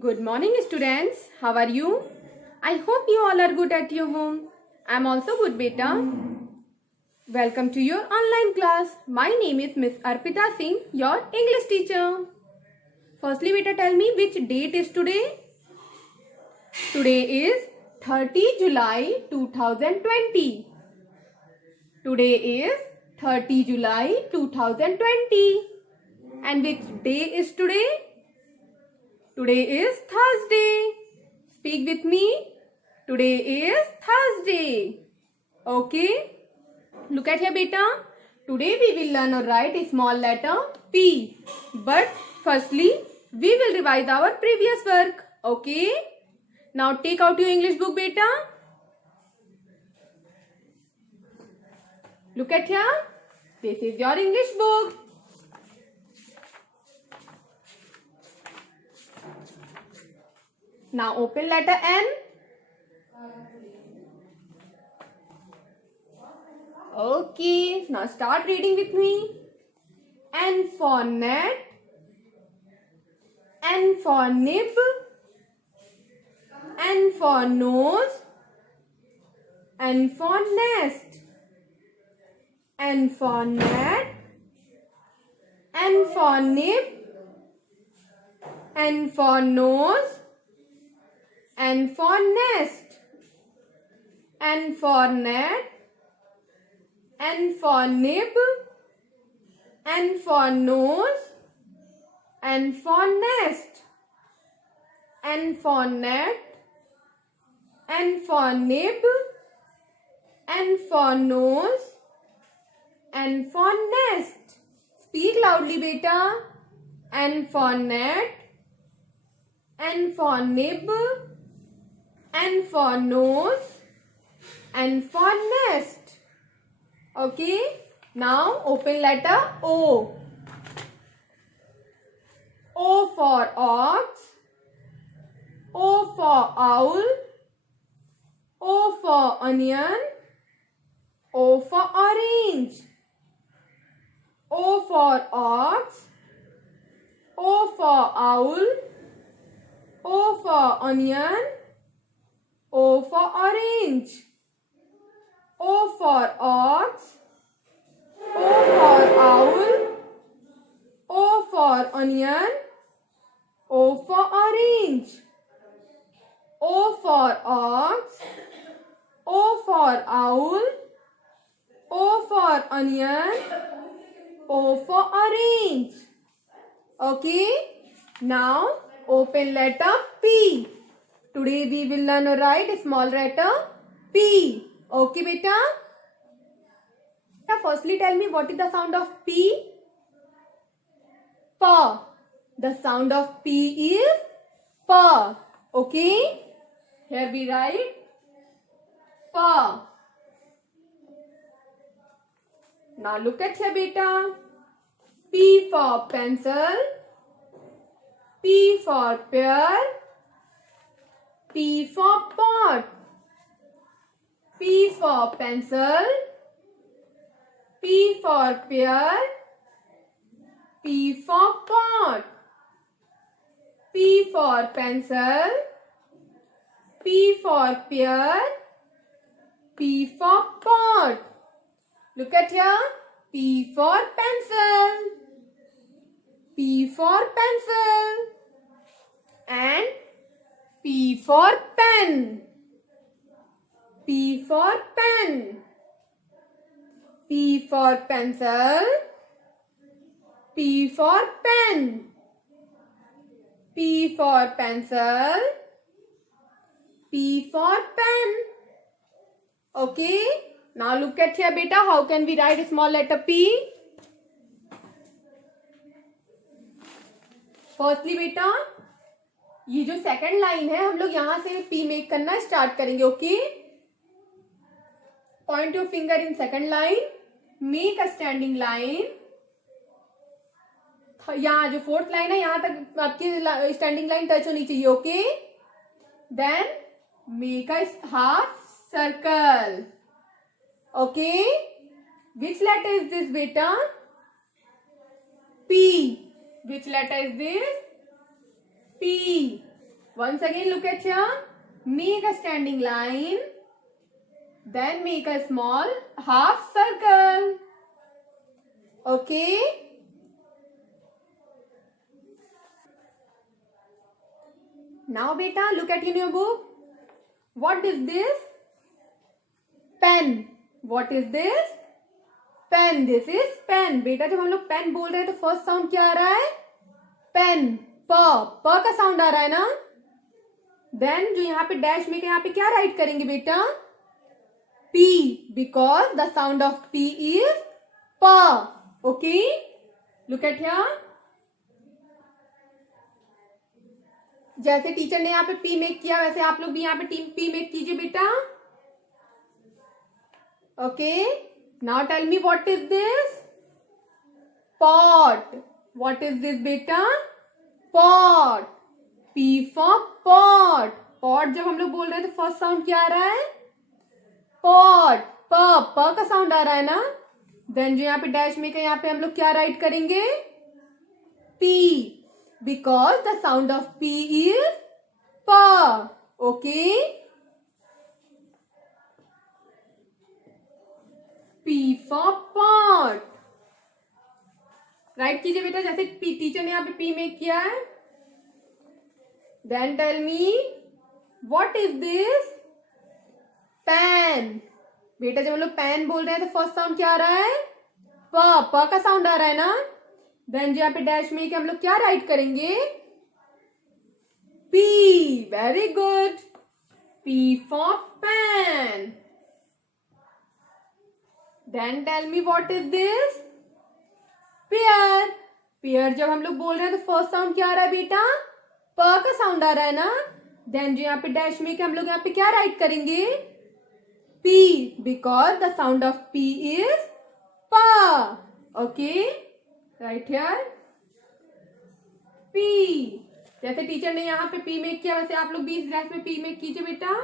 Good morning, students. How are you? I hope you all are good at your home. I am also good, beta. Welcome to your online class. My name is Miss Arpita Singh, your English teacher. Firstly, beta, tell me which date is today? Today is 30 July 2020. Today is 30 July 2020. And which day is today? Today is Thursday. Speak with me. Today is Thursday. Okay. Look at here, beta. Today we will learn or write a small letter P. But firstly, we will revise our previous work. Okay. Now take out your English book, beta. Look at here. This is your English book. Now open letter N. Okay, now start reading with me. N for net. N for nib. N for nose. N for nest. N for net. N for nib. N for nose. N for nest. N for net. N for nib. N for nose. N for nest. N for net. N for nib. N for nose. N for nest. Speak loudly, beta. N for net. N for nib. N for nose. N for nest. Okay. Now open letter O. O for ox. O for owl. O for onion. O for orange. O for ox. O for owl. O for onion. O for orange. O for ox. O for owl. O for onion. O for orange. O for ox. O for owl. O for onion. O for orange. Okay. Now open letter P. Today we will learn or write a small letter P. Okay, beta? Firstly, tell me what is the sound of P? Pa. The sound of P is Pa. Okay? Here we write Pa. Now look at here, beta. P for pencil. P for pear. P for pot. P for pencil. P for pear. P for pot. P for pencil. P for pear. P for pot. Look at here. P for pencil. P for pencil. And P for pen. P for pen. P for pencil. P for pen. P for pencil. P for pen. Okay. Now look at here, beta. How can we write a small letter P? Firstly, बेटा ये जो second line है हम लोग यहां से P make करना start करेंगे. Okay. Point your finger in second line. Make a standing line. यहाँ जो फोर्थ लाइन है यहाँ तक आपकी स्टैंडिंग लाइन टच होनी चाहिए. Okay. Then make a half circle. Okay. Which letter is this, beta? P. Which letter is this? P. Once again, look at here. Make a standing line. Then make a small half circle. Okay. Now beta, look at in your book. What is this? Pen. What is this? Pen. This is pen. बेटा जब हम लोग pen बोल रहे हैं तो first sound क्या आ रहा है? पेन. प का साउंड आ रहा है ना? देन जो यहाँ पे डैश में यहाँ पे क्या राइट करेंगे बेटा? P, because the sound of P is P. Okay? Look at here. जैसे टीचर ने यहाँ पे P मेक किया वैसे आप लोग भी यहाँ पे P मेक कीजिए बेटा. Okay? Now tell me what is this? Pot. What is this beta? Pot. P for pot. Pot जब हम लोग बोल रहे हैं तो फर्स्ट साउंड क्या आ रहा है? Pot. प का साउंड आ रहा है ना? देन जो यहाँ पे डैश में यहाँ पे हम लोग क्या राइट करेंगे? P. Because the sound of P is P. Okay? P for pot. Right कीजिए बेटा जैसे टीचर ने यहाँ पे P मेक किया है. Then tell me what is this? Pen. बेटा जब हम लोग पेन बोल रहे हैं तो फर्स्ट साउंड क्या आ रहा है? प का साउंड आ रहा है ना? देन जो यहाँ पे डैश में हम लोग क्या राइट करेंगे? P. Very good. P for pen. Then tell me what is this? Pear. Pear जब हम लोग बोल रहे हैं तो फर्स्ट साउंड क्या आ रहा है बेटा? प का साउंड आ रहा है ना? देन जो यहाँ पे डैश में हम लोग यहाँ पे क्या राइट करेंगे? P. Because the sound of P is P. Okay? Right here. P. जैसे टीचर ने यहाँ पे P मेक किया वैसे आप लोग भी इस डैश में P मेक कीजिए बेटा.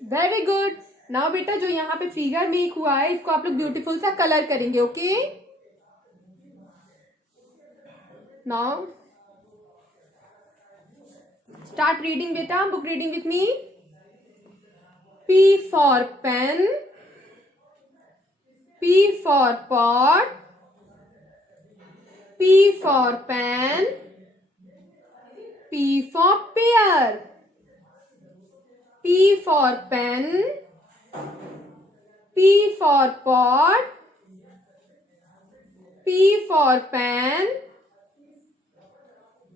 Very good. नाउ बेटा जो यहाँ पे फिगर मेक हुआ है इसको आप लोग ब्यूटीफुल सा कलर करेंगे. ओके? नाउ स्टार्ट रीडिंग बेटा. Book reading with me. P for pen. P for pot. P for pen. P for pear. P for pen. P for pot. P for pen.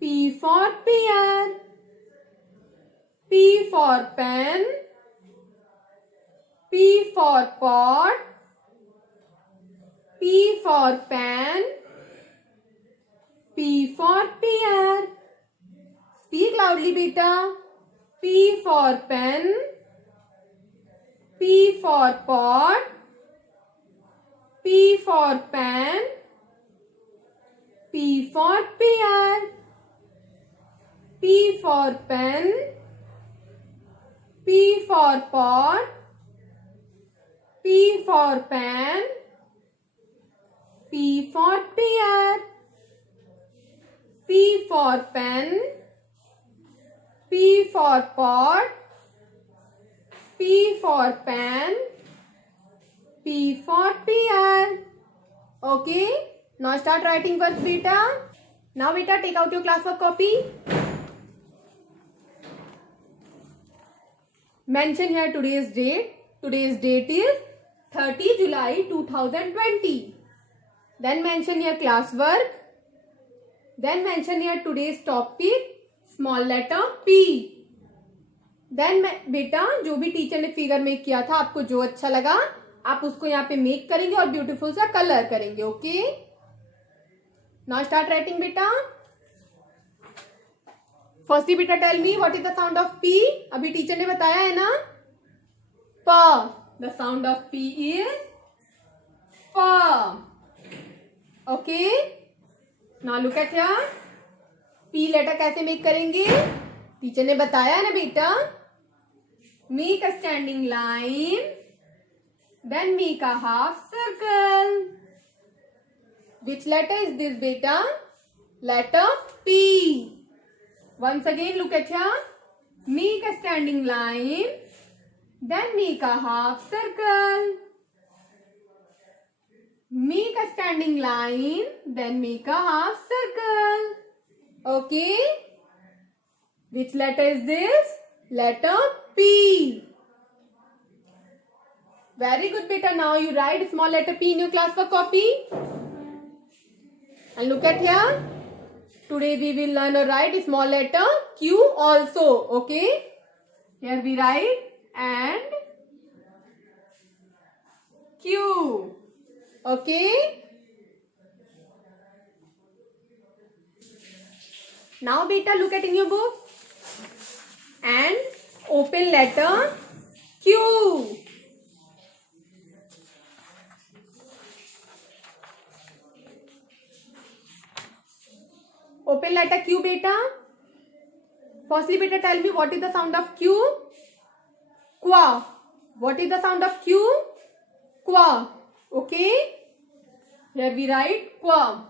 P for pear. P for pen. P for pot. P for pen. P for pear. Speak loudly beta. P for pen. P for pot. P for pen. P for pear. P for pen. P for pot. P for pen. P for pear. P for pen. P for pot. P for pen. P for pear. Okay. Now start writing words beta. Now beta take out your classwork copy. Mention here today's date. Today's date is 30 July 2020. Then mention your classwork. Then mention here today's topic. Small letter P. Then बेटा जो भी teacher ने figure make किया था आपको जो अच्छा लगा आप उसको यहाँ पे मेक करेंगे और ब्यूटीफुल सा कलर करेंगे. ओके? नाउ स्टार्ट राइटिंग बेटा. फर्स्टली बेटा tell me what is the sound of P. अभी टीचर ने बताया है ना? प. The sound of P is प. Okay? Now look at here. P letter कैसे मेक करेंगे टीचर ने बताया है ना बेटा. Make a standing line. Then make a half circle. Which letter is this बेटा? letter P. Once again, look at here. Make a standing line, then make a half circle. Make a standing line, then make a half circle. Okay? Which letter is this? Letter P. Very good, beta. Now you write small letter P in your class work copy. And look at here. Today we will learn or write small letter Q also. Okay. Here we write and Q. Okay. Now beta, look at in your book and open letter Q. Open letter Q, beta. Firstly, beta, tell me what is the sound of Q? Qua. What is the sound of Q? Qua. Okay. Here we write qua.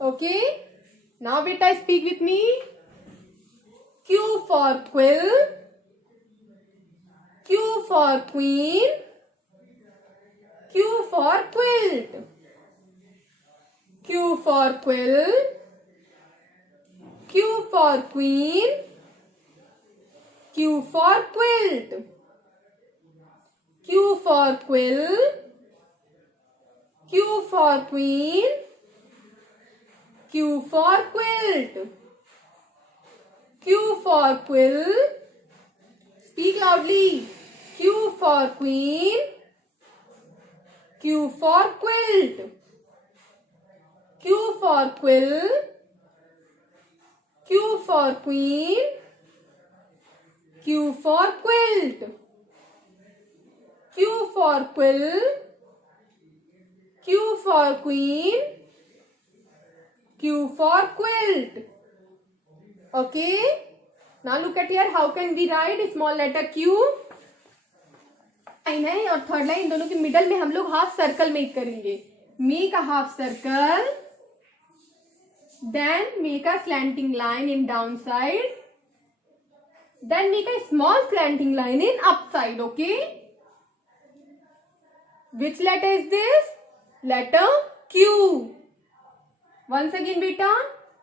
Okay. Now, beta, speak with me. Q for quill. Q for queen. Q for quilt. Q for quill. Q for queen. Q for quilt. Q for quill. Q for queen. Q for quilt. Q for quill. Speak loudly. Q for queen. Q for quilt. Q for quill. Q for queen. Q for quilt. Q for quill. Q for queen. Q for quilt. Okay. Now look at here. How can we write small letter Q? Line है और third line, इन दोनों के middle में हम लोग half circle make करेंगे. Make a half circle, then make a slanting line in down side, then make a small slanting line in up side. Okay. Which letter is this? Letter Q. Once again बेटा,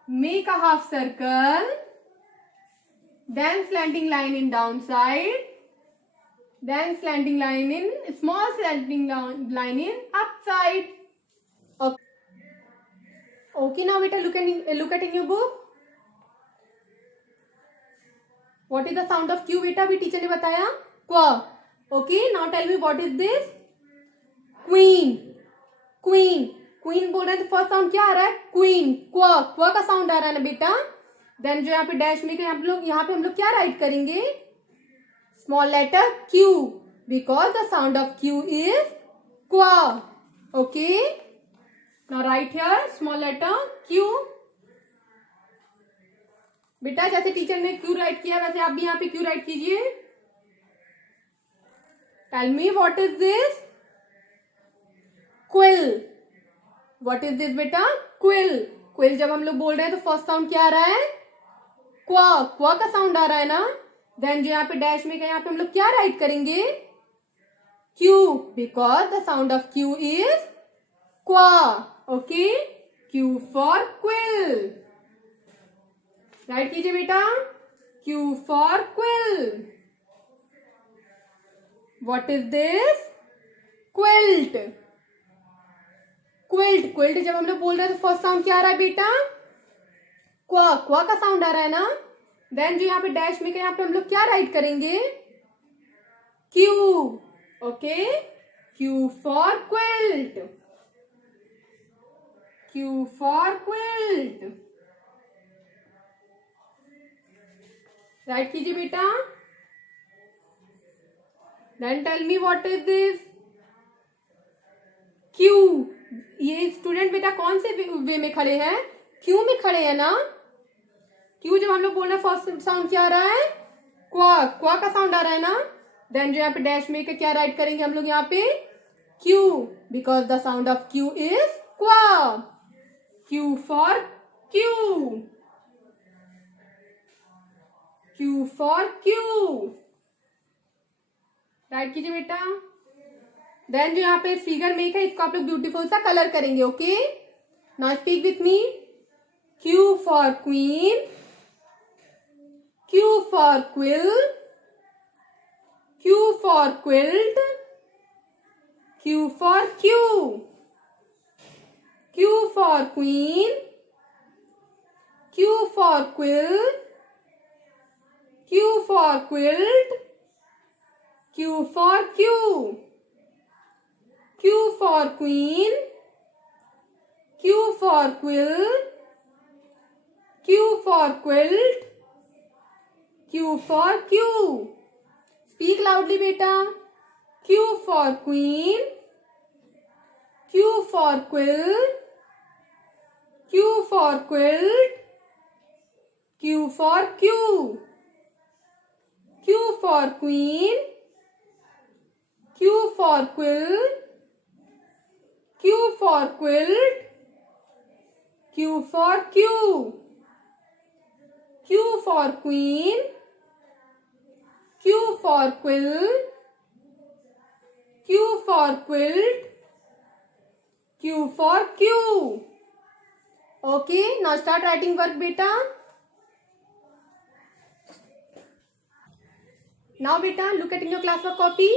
make a half circle, then slanting line in down side, then slanting line in small slanting line in upside. Okay, now beta, look at in your book. What is the sound of Q beta? भी teacher ने बताया qua. Okay, now tell me what is this? Queen. Queen. Queen बोल रहे हैं तो first sound क्या आ रहा है? Queen. qua. qua का साउंड आ रहा है ना बेटा. देन जो यहाँ पे डैश में यहाँ पे हम लोग क्या राइट करेंगे? Small letter Q, because the sound of Q is qua. Okay. Now write here small letter Q. बेटा जैसे टीचर ने Q राइट किया वैसे आप भी यहाँ पे Q राइट कीजिए. Tell me what is this? Quill. What is this बेटा? Quill. Quill जब हम लोग बोल रहे हैं तो फर्स्ट साउंड क्या आ रहा है? qua. qua का साउंड आ रहा है ना. देन जो यहाँ पे डैश में यहाँ पे हम लोग क्या राइट करेंगे? Q, because the sound of Q is qua. Okay. Q for quill. Right कीजिए बेटा. Q for quill. What is this? Quilt. Quilt. Quilt जब हम लोग बोल रहे हैं तो फर्स्ट साउंड क्या आ रहा है बेटा? qua. qua का साउंड आ रहा है ना. देन जो यहाँ पे डैश में यहाँ पे हम लोग क्या राइट करेंगे? Q. Okay. Q for quilt. Q for quilt. Write कीजिए बेटा. Then tell me what is this? Q. ये स्टूडेंट बेटा कौन से वे में खड़े हैं? Q में खड़े हैं ना. Q जब हम लोग बोल रहे हैं फर्स्ट साउंड क्या आ रहा है? क्वा. क्वा का साउंड आ रहा है ना. देन जो यहाँ पे डैश में क्या राइट करेंगे हम लोग यहाँ पे? Q, because the sound of Q is qua. Q for Q. Q for Q. Right कीजिए बेटा. देन जो यहाँ पे फिगर मेक है इसको आप लोग ब्यूटीफुल सा कलर करेंगे. Okay, now speak with me. Q for queen. Q for quill. Q for quilt. Q for Q. Q for queen. Q for quill. Q for quilt. Q for Q. Q for queen. Q for quill. Q for quilt. Q for Q. Speak loudly beta. Q for queen. Q for quill. Q for quilt. Q for Q. Q for queen. Q for quill. Q for quilt. Q for Q. Q for queen. Q for quill. Q for quilt. Q for Q. Okay, now start writing work beta. Now beta look at in your class work copy.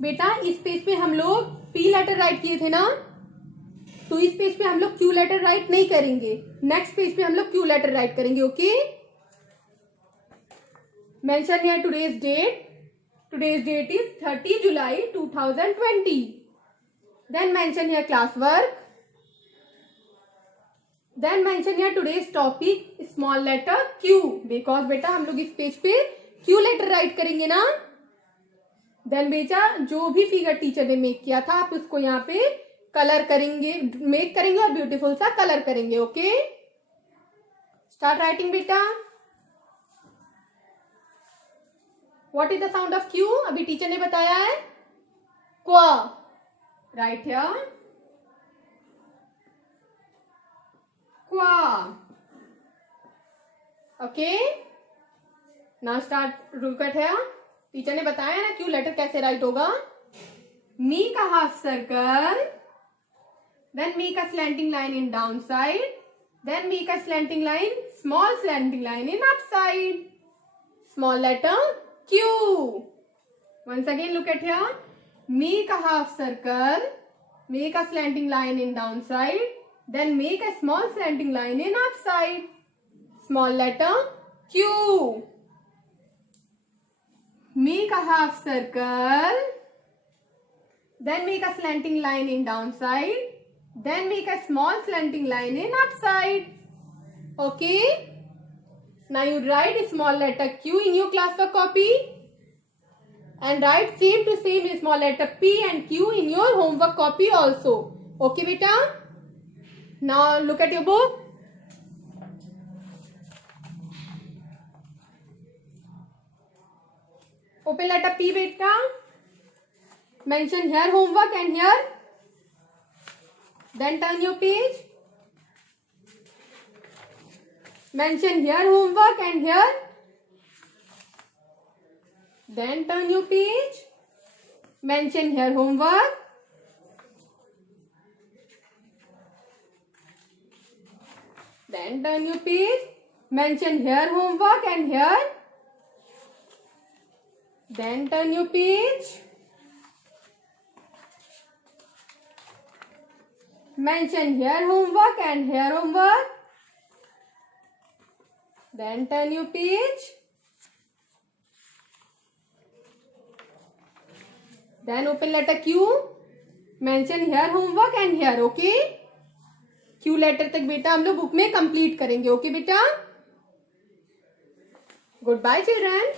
बेटा इस page पे हम लोग P letter right किए थे ना, तो इस पेज पे हम लोग Q लेटर राइट नहीं करेंगे. नेक्स्ट पेज पे हम लोग Q लेटर राइट करेंगे. Okay, mention here today's date. Today's date is 30 July 2020. Then mention here class work. Then mention here today's topic small letter Q, because बेटा हम लोग इस पेज पे Q लेटर राइट करेंगे ना. देन बेटा जो भी फिगर टीचर ने मेक किया था आप उसको यहाँ पे कलर करेंगे, मेक करेंगे और ब्यूटीफुल सा कलर करेंगे. ओके, स्टार्ट राइटिंग बेटा. What is the sound of Q? अभी टीचर ने बताया है क्वा. राइट हियर क्वा. Okay, now start look at here. Teacher ने बताया ना Q लेटर कैसे राइट होगा. Make a half circle, then make a slanting line in down side, then make a slanting line, small slanting line in up side. Small letter Q. Once again look at here. Make a half circle, make a slanting line in down side, then make a small slanting line in up side. Small letter Q. Make a half circle, then make a slanting line in down side, then make a small slanting line in up side. Okay, now you write small letter Q in your class work copy and write same to same small letter P and Q in your homework copy also. Okay beta, now look at your book. Open letter P beta. Mention here homework and here. Then turn your page. Mention here homework and here. Then turn your page. Mention here homework. Then turn your page. Mention here homework and here. Then turn your page. Mention here homework and here homework. Then turn your page. Then open letter Q. Mention here homework and here. Okay. Q letter तक बेटा हम लोग book में complete करेंगे. Okay बेटा, good bye children.